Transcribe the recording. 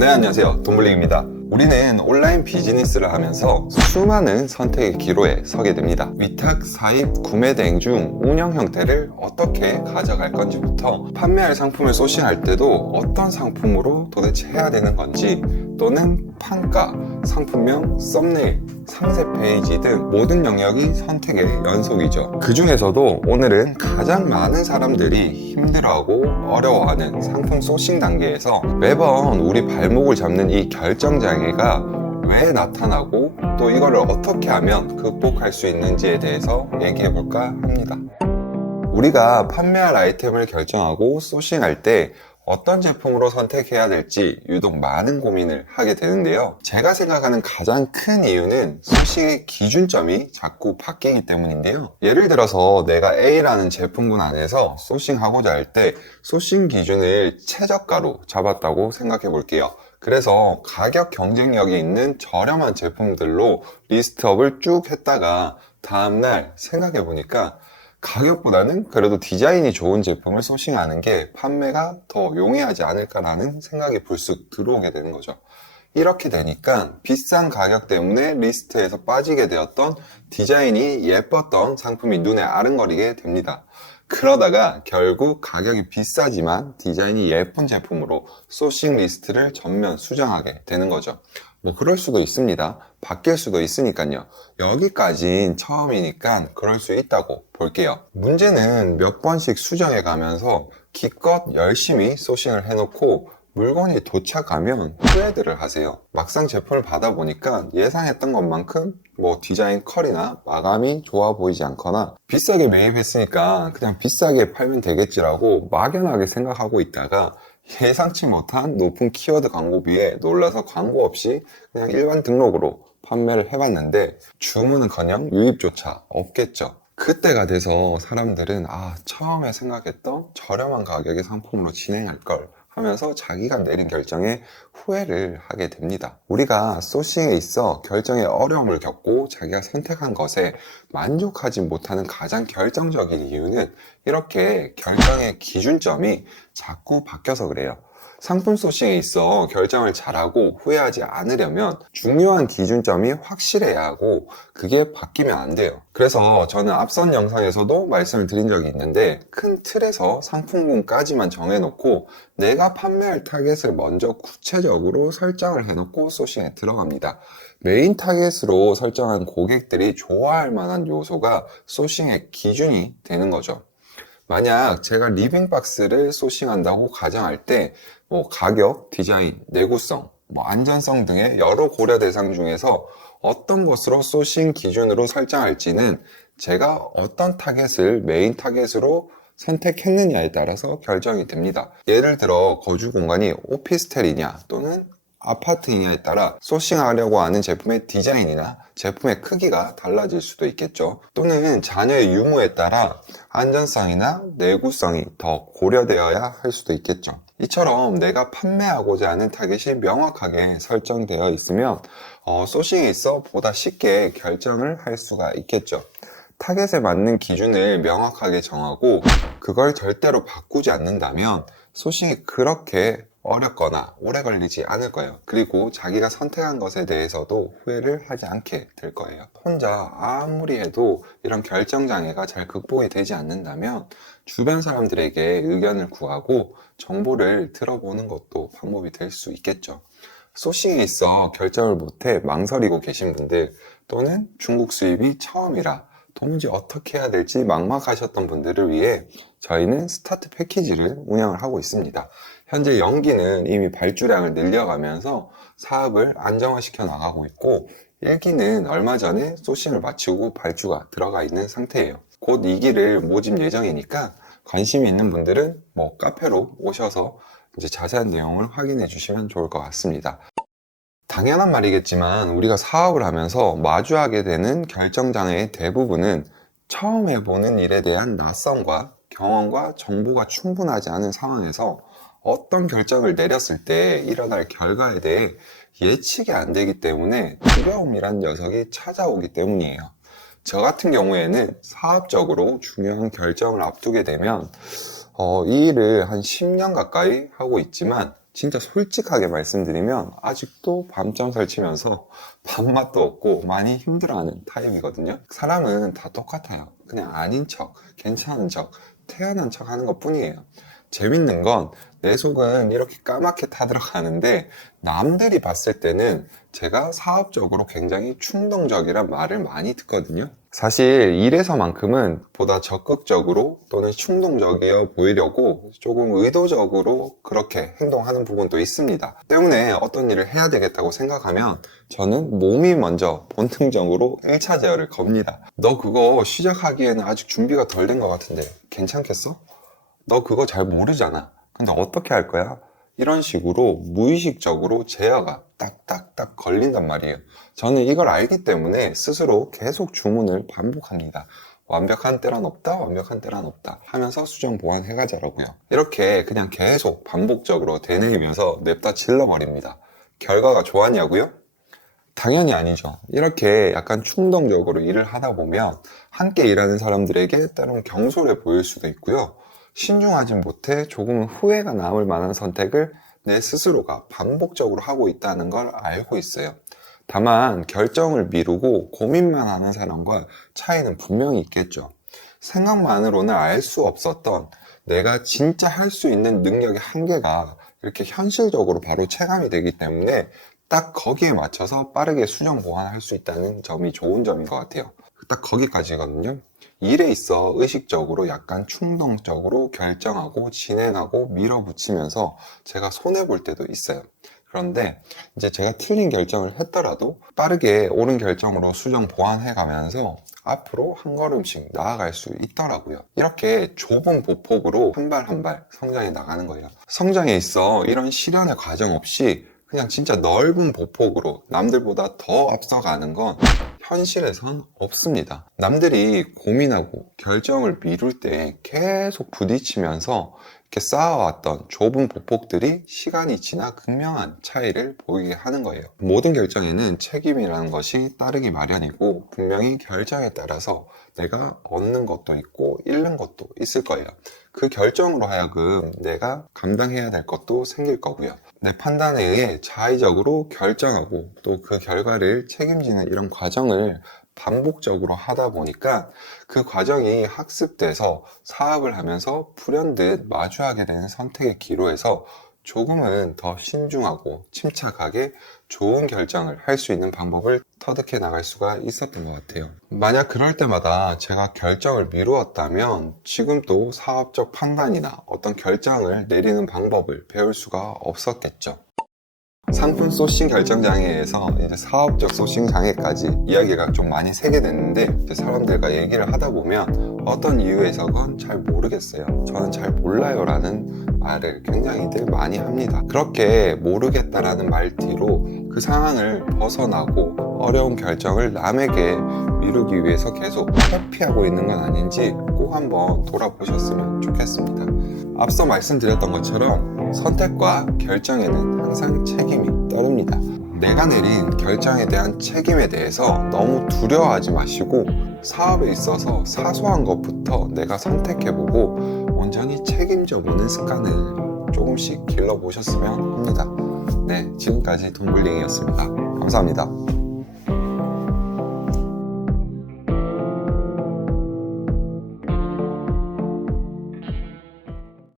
네, 안녕하세요. 돈블링입니다. 우리는 온라인 비즈니스를 하면서 수많은 선택의 기로에 서게 됩니다. 위탁, 사입, 구매 대행 중 운영 형태를 어떻게 가져갈 건지부터 판매할 상품을 소싱할 때도 어떤 상품으로 도대체 해야 되는 건지, 또는 판가, 상품명, 썸네일, 상세 페이지 등 모든 영역이 선택의 연속이죠. 그 중에서도 오늘은 가장 많은 사람들이 힘들어하고 어려워하는 상품 소싱 단계에서 매번 우리 발목을 잡는 이 결정장애가 왜 나타나고 또 이거를 어떻게 하면 극복할 수 있는지에 대해서 얘기해 볼까 합니다. 우리가 판매할 아이템을 결정하고 소싱할 때 어떤 제품으로 선택해야 될지 유독 많은 고민을 하게 되는데요. 제가 생각하는 가장 큰 이유는 소싱의 기준점이 자꾸 바뀌기 때문인데요. 예를 들어서 내가 A라는 제품군 안에서 소싱하고자 할 때 소싱 기준을 최저가로 잡았다고 생각해 볼게요. 그래서 가격 경쟁력이 있는 저렴한 제품들로 리스트업을 쭉 했다가 다음날 생각해 보니까 가격보다는 그래도 디자인이 좋은 제품을 소싱하는 게 판매가 더 용이하지 않을까라는 생각이 불쑥 들어오게 되는 거죠. 이렇게 되니까 비싼 가격 때문에 리스트에서 빠지게 되었던 디자인이 예뻤던 상품이 눈에 아른거리게 됩니다. 그러다가 결국 가격이 비싸지만 디자인이 예쁜 제품으로 소싱 리스트를 전면 수정하게 되는 거죠. 뭐 그럴 수도 있습니다. 바뀔 수도 있으니까요. 여기까진 처음이니까 그럴 수 있다고 볼게요. 문제는 몇 번씩 수정해 가면서 기껏 열심히 소싱을 해놓고 물건이 도착하면 후회들을 하세요. 막상 제품을 받아보니까 예상했던 것만큼 뭐 디자인 컬이나 마감이 좋아 보이지 않거나 비싸게 매입했으니까 그냥 비싸게 팔면 되겠지라고 막연하게 생각하고 있다가 예상치 못한 높은 키워드 광고비에 놀라서 광고 없이 그냥 일반 등록으로 판매를 해봤는데 주문은커녕 유입조차 없겠죠. 그때가 돼서 사람들은 처음에 생각했던 저렴한 가격의 상품으로 진행할 걸 하면서 자기가 내린 결정에 후회를 하게 됩니다. 우리가 소싱에 있어 결정에 어려움을 겪고 자기가 선택한 것에 만족하지 못하는 가장 결정적인 이유는 이렇게 결정의 기준점이 자꾸 바뀌어서 그래요. 상품 소싱에 있어 결정을 잘하고 후회하지 않으려면 중요한 기준점이 확실해야 하고 그게 바뀌면 안 돼요. 그래서 저는 앞선 영상에서도 말씀을 드린 적이 있는데 큰 틀에서 상품군까지만 정해놓고 내가 판매할 타겟을 먼저 구체적으로 설정을 해놓고 소싱에 들어갑니다. 메인 타겟으로 설정한 고객들이 좋아할 만한 요소가 소싱의 기준이 되는 거죠. 만약 제가 리빙박스를 소싱한다고 가정할 때 가격, 디자인, 내구성, 안전성 등의 여러 고려 대상 중에서 어떤 것으로 소싱 기준으로 설정할지는 제가 어떤 타겟을 메인 타겟으로 선택했느냐에 따라서 결정이 됩니다. 예를 들어 거주 공간이 오피스텔이냐 또는 아파트이냐에 따라 소싱하려고 하는 제품의 디자인이나 제품의 크기가 달라질 수도 있겠죠. 또는 자녀의 유무에 따라 안전성이나 내구성이 더 고려되어야 할 수도 있겠죠. 이처럼 내가 판매하고자 하는 타겟이 명확하게 설정되어 있으면 소싱에 있어 보다 쉽게 결정을 할 수가 있겠죠. 타겟에 맞는 기준을 명확하게 정하고 그걸 절대로 바꾸지 않는다면 소싱이 그렇게 어렵거나 오래 걸리지 않을 거예요. 그리고 자기가 선택한 것에 대해서도 후회를 하지 않게 될 거예요. 혼자 아무리 해도 이런 결정장애가 잘 극복이 되지 않는다면 주변 사람들에게 의견을 구하고 정보를 들어보는 것도 방법이 될 수 있겠죠. 소싱에 있어 결정을 못해 망설이고 계신 분들 또는 중국 수입이 처음이라 도무지 어떻게 해야 될지 막막하셨던 분들을 위해 저희는 스타트 패키지를 운영을 하고 있습니다. 현재 연기는 이미 발주량을 늘려가면서 사업을 안정화시켜 나가고 있고 1기는 얼마 전에 소싱을 마치고 발주가 들어가 있는 상태예요. 곧 2기를 모집 예정이니까 관심이 있는 분들은 카페로 오셔서 이제 자세한 내용을 확인해 주시면 좋을 것 같습니다. 당연한 말이겠지만 우리가 사업을 하면서 마주하게 되는 결정장애의 대부분은 처음 해보는 일에 대한 낯섦과 경험과 정보가 충분하지 않은 상황에서 어떤 결정을 내렸을 때 일어날 결과에 대해 예측이 안 되기 때문에 두려움이란 녀석이 찾아오기 때문이에요. 저 같은 경우에는 사업적으로 중요한 결정을 앞두게 되면 이 일을 한 10년 가까이 하고 있지만 진짜 솔직하게 말씀드리면 아직도 밤잠 설치면서 밥맛도 없고 많이 힘들어하는 타입이거든요. 사람은 다 똑같아요. 그냥 아닌 척, 괜찮은 척, 태연한 척 하는 것 뿐이에요. 재밌는 건 내 속은 이렇게 까맣게 타들어가는데 남들이 봤을 때는 제가 사업적으로 굉장히 충동적이란 말을 많이 듣거든요. 사실 일에서만큼은 보다 적극적으로 또는 충동적이어 보이려고 조금 의도적으로 그렇게 행동하는 부분도 있습니다. 때문에 어떤 일을 해야 되겠다고 생각하면 저는 몸이 먼저 본능적으로 1차 제어를 겁니다. 너 그거 시작하기에는 아직 준비가 덜 된 것 같은데 괜찮겠어? 너 그거 잘 모르잖아. 근데 어떻게 할 거야? 이런 식으로 무의식적으로 제어가 딱딱딱 걸린단 말이에요. 저는 이걸 알기 때문에 스스로 계속 주문을 반복합니다. 완벽한 때란 없다, 완벽한 때란 없다 하면서 수정 보완해가자라고요. 이렇게 그냥 계속 반복적으로 되뇌이면서 냅다 질러버립니다. 결과가 좋았냐고요? 당연히 아니죠. 이렇게 약간 충동적으로 일을 하다 보면 함께 일하는 사람들에게 때로는 경솔해 보일 수도 있고요. 신중하지 못해 조금은 후회가 남을 만한 선택을 내 스스로가 반복적으로 하고 있다는 걸 알고 있어요. 다만 결정을 미루고 고민만 하는 사람과 차이는 분명히 있겠죠. 생각만으로는 알 수 없었던 내가 진짜 할 수 있는 능력의 한계가 이렇게 현실적으로 바로 체감이 되기 때문에 딱 거기에 맞춰서 빠르게 수정 보완할 수 있다는 점이 좋은 점인 것 같아요. 딱 거기까지거든요. 일에 있어 의식적으로 약간 충동적으로 결정하고 진행하고 밀어붙이면서 제가 손해볼 때도 있어요. 그런데 이제 제가 틀린 결정을 했더라도 빠르게 옳은 결정으로 수정 보완해 가면서 앞으로 한 걸음씩 나아갈 수 있더라고요. 이렇게 좁은 보폭으로 한 발 한 발 성장해 나가는 거예요. 성장에 있어 이런 실현의 과정 없이 그냥 진짜 넓은 보폭으로 남들보다 더 앞서가는 건 현실에선 없습니다. 남들이 고민하고 결정을 미룰 때 계속 부딪히면서 이렇게 쌓아왔던 좁은 보폭들이 시간이 지나 극명한 차이를 보이게 하는 거예요. 모든 결정에는 책임이라는 것이 따르기 마련이고 분명히 결정에 따라서 내가 얻는 것도 있고 잃는 것도 있을 거예요. 그 결정으로 하여금 내가 감당해야 될 것도 생길 거고요. 내 판단에 의해 자의적으로 결정하고 또 그 결과를 책임지는 이런 과정을 반복적으로 하다 보니까 그 과정이 학습돼서 사업을 하면서 불현듯 마주하게 되는 선택의 기로에서 조금은 더 신중하고 침착하게 좋은 결정을 할 수 있는 방법을 터득해 나갈 수가 있었던 것 같아요. 만약 그럴 때마다 제가 결정을 미루었다면 지금도 사업적 판단이나 어떤 결정을 내리는 방법을 배울 수가 없었겠죠. 상품 소싱 결정 장애에서 이제 사업적 소싱 장애까지 이야기가 좀 많이 세게 됐는데 이제 사람들과 얘기를 하다 보면 어떤 이유에서건 잘 모르겠어요. 저는 잘 몰라요 라는 말을 굉장히들 많이 합니다. 그렇게 모르겠다라는 말 뒤로 그 상황을 벗어나고 어려운 결정을 남에게 미루기 위해서 계속 회피하고 있는 건 아닌지 꼭 한번 돌아보셨으면 좋겠습니다. 앞서 말씀드렸던 것처럼 선택과 결정에는 항상 책임이 따릅니다. 내가 내린 결정에 대한 책임에 대해서 너무 두려워하지 마시고 사업에 있어서 사소한 것부터 내가 선택해보고 온전히 책임져보는 습관을 조금씩 길러보셨으면 합니다. 네, 지금까지 동블링이었습니다. 감사합니다.